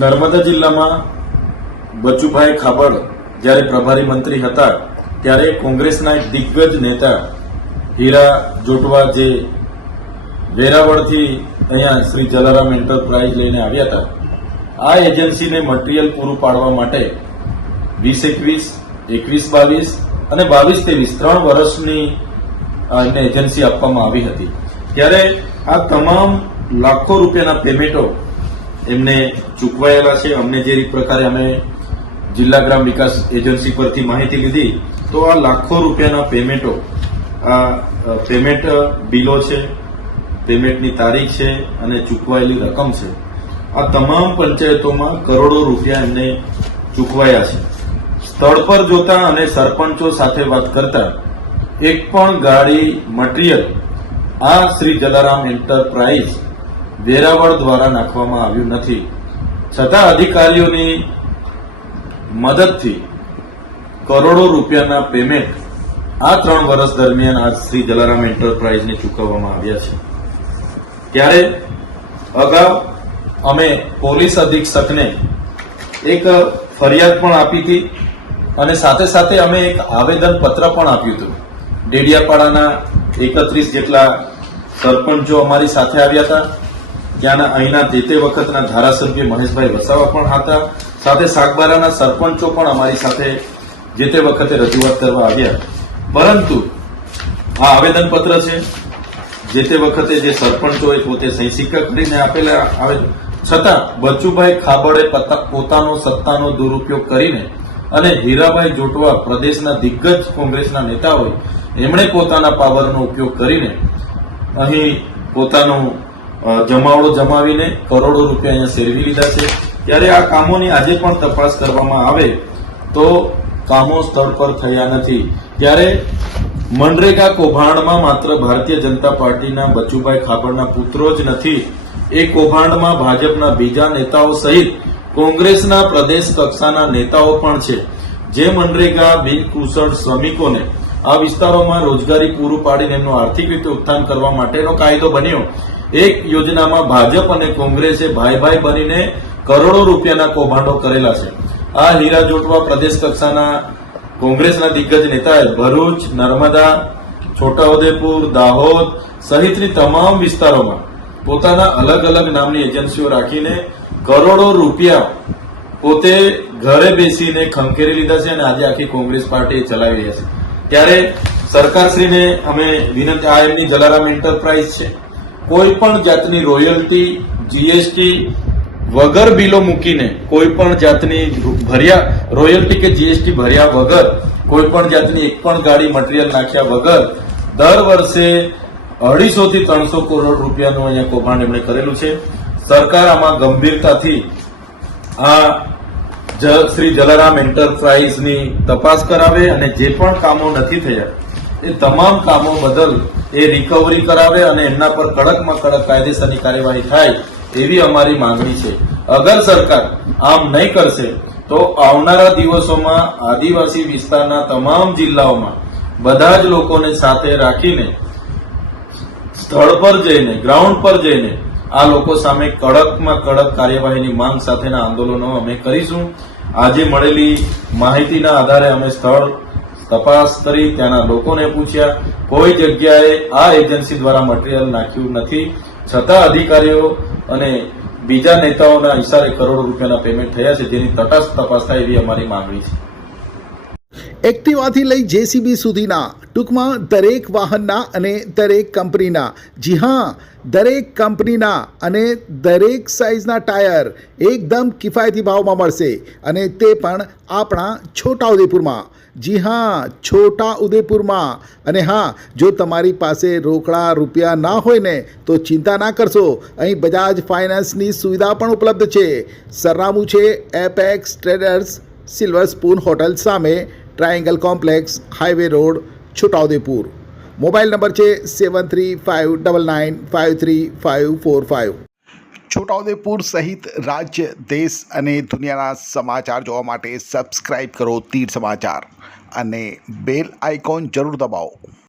નર્મદા જિલ્લામાં બચુભાઈ ખાબડ જ્યારે પ્રભારી મંત્રી હતા ત્યારે કોંગ્રેસના એક દિગ્ગજ નેતા હીરા જોટવા જે વેરાવળથી અહીંયા શ્રી જલારામ એન્ટરપ્રાઇઝ લઈને આવ્યા હતા, આ એજન્સીને મટીરીયલ પૂરું પાડવા માટે 2021, 21-22 અને 22-23 3 વર્ષની એને એજન્સી આપવામાં આવી હતી। ત્યારે આ તમામ લાખો રૂપિયાના પેમેન્ટો એમને ચૂકવાયેલા છે। અમને જે પ્રકારે અમે જિલ્લા ગ્રામ વિકાસ એજન્સી પરથી માહિતી લીધી તો આ લાખો રૂપિયાના પેમેન્ટો, આ પેમેન્ટ બિલો છે, પેમેન્ટની તારીખ છે અને ચૂકવાયેલી રકમ છે। આ તમામ પંચાયતોમાં કરોડો રૂપિયા એમને ચૂકવાયા છે। સ્થળ પર જોતા અને સરપંચો સાથે વાત કરતા એક પણ ગાડી મટીરીયલ આ શ્રી જલારામ એન્ટરપ્રાઇઝ વેરાવળ દ્વારા નાખવામાં આવ્યું નથી, છતાં અધિકારીઓની મદદથી કરોડો રૂપિયાના પેમેન્ટ આ 3 વર્ષ દરમિયાન આ શ્રી જલારામ એન્ટરપ્રાઇઝને ચૂકવવામાં આવ્યા છે। ત્યારે અગાઉ અમે પોલીસ અધિક્ષકને એક ફરિયાદ પણ આપી હતી અને સાથે સાથે અમે એક આવેદન પત્ર પણ આપ્યું હતું। ડેડિયાપાડાના 31 જેટલા સરપંચો અમારી સાથે આવ્યા હતા, ત્યાંના અહીંના તે વખતના ધારાસભ્ય મહેશભાઈ વસાવા પણ હતા, સાથે સાગબારાના સરપંચો પણ અમારી સાથે જે તે વખતે રજૂઆત કરવા આવ્યા। પરંતુ આ આવેદનપત્ર છે, જે તે વખતે જે સરપંચોએ પોતે સહી સિક્કા કરીને આપેલા આવેદન, છતાં બચુભાઈ ખાબડે પોતાનો સત્તાનો દુરુપયોગ કરીને અને હીરાભાઈ જોટવા પ્રદેશના દિગ્ગજ કોંગ્રેસના નેતા હોય એમણે પોતાના પાવરનો ઉપયોગ કરીને અહીં પોતાનો જમાવડો જમાવીને કરોડો રૂપિયા અહીંયા સેરવી લીધા છે। ત્યારે આ કામોની આજે પણ તપાસ કરવામાં આવે તો કામો સ્થળ પર થયા નથી। ત્યારે મનરેગા કૌભાંડમાં માત્ર ભારતીય જનતા પાર્ટીના બચુભાઈ ખાબડના પુત્રો જ નથી, એ કૌભાંડમાં ભાજપના બીજા નેતાઓ સહિત કોંગ્રેસના પ્રદેશ કક્ષાના નેતાઓ પણ છે, જે મનરેગા બિનકુશળ શ્રમિકોને આ વિસ્તારોમાં રોજગારી પૂરું પાડીને એમનું આર્થિક રીતે ઉત્થાન કરવા માટેનો કાયદો બન્યો। એક યોજનામાં ભાજપ અને કોંગ્રેસે ભાઈ બનીને કરોડો રૂપિયાના કૌભાંડો કરેલા છે। આ હીરા જોટવા પ્રદેશ કક્ષાના કોંગ્રેસના દિગ્ગજ નેતાએ ભરૂચ, નર્મદા, છોટાઉદેપુર, દાહોદ સહિતની તમામ વિસ્તારોમાં પોતાના અલગ અલગ નામની એજન્સીઓ રાખીને કરોડો રૂપિયા પોતે ઘરે બેસીને ખંખેરી લીધા છે અને આજે આખી કોંગ્રેસ પાર્ટી ચલાવી રહ્યા છે। ત્યારે સરકારશ્રીને અમે વિનંતી, આ એમની જલારામ એન્ટરપ્રાઇઝ છે, કોઈ પણ જાતની રોયલ્ટી, જીએસટી વગર બિલો મૂકીને, કોઈ પણ જાતની ભર્યા રોયલ્ટી કે જીએસટી ભર્યા વગર, કોઈ પણ જાતની એક પણ ગાડી મટીરીયલ નાખ્યા વગર દર વર્ષે 250 થી 300 કરોડ રૂપિયાનું અહીંયા કૌભાંડ એમણે કરેલું છે। સરકાર આમાં ગંભીરતાથી આ શ્રી જલારામ એન્ટરપ્રાઇઝની તપાસ કરાવે અને જે પણ કામો નથી થયા એ તમામ કામો બદલ એ રિકવરી કરાવે અને એમના પર કડકમાં કડક કાયદેસરની કાર્યવાહી થાય એવી અમારી માંગણી છે। અગર સરકાર આમ નહીં કરશે તો આવનારા દિવસોમાં આદિવાસી વિસ્તારના તમામ જિલ્લાઓમાં બધા જ લોકોને સાથે રાખીને સ્થળ પર જઈને, ગ્રાઉન્ડ પર જઈને આ લોકો સામે કડકમાં કડક કાર્યવાહીની માંગ સાથેના આંદોલનો અમે કરીશું। આજે મળેલી માહિતીના આધારે અમે સ્થળ તપાસ કરી, ત્યાંના લોકોને પૂછ્યા, કોઈ જગ્યાએ આ એજન્સી દ્વારા મટીરીયલ નાખ્યું નથી, છતાં અધિકારીઓ અને બીજા નેતાઓના ઇશારે કરોડો રૂપિયાના પેમેન્ટ થયા છે, જેની તટસ્થ તપાસ થાય એવી અમારી માંગણી છે। એક્ટિવાથી લઈ જેસીબી સુધીના, ટૂંકમાં દરેક વાહનના અને દરેક કંપનીના, જી હા, દરેક કંપનીના અને દરેક સાઇઝના ટાયર એકદમ કિફાયતી ભાવમાં મળશે અને તે પણ આપણા છોટાઉદેપુરમાં। જી હા, છોટાઉદેપુરમાં। અને હા, જો તમારી પાસે રોકડા રૂપિયા ના હોય ને તો ચિંતા ના કરશો, અહીં બજાજ ફાઇનાન્સની સુવિધા પણ ઉપલબ્ધ છે। સરનામું છે apex traders, silver spoon hotel સામે, triangle complex, highway road, Chhotaudepur. Mobile number છે 7359953545। છોટાઉદેપુર સહિત રાજ્ય, દેશ અને દુનિયાના સમાચાર જોવા માટે સબસ્ક્રાઈબ કરો તીર સમાચાર અને બેલ આઇકોન જરૂર દબાવો।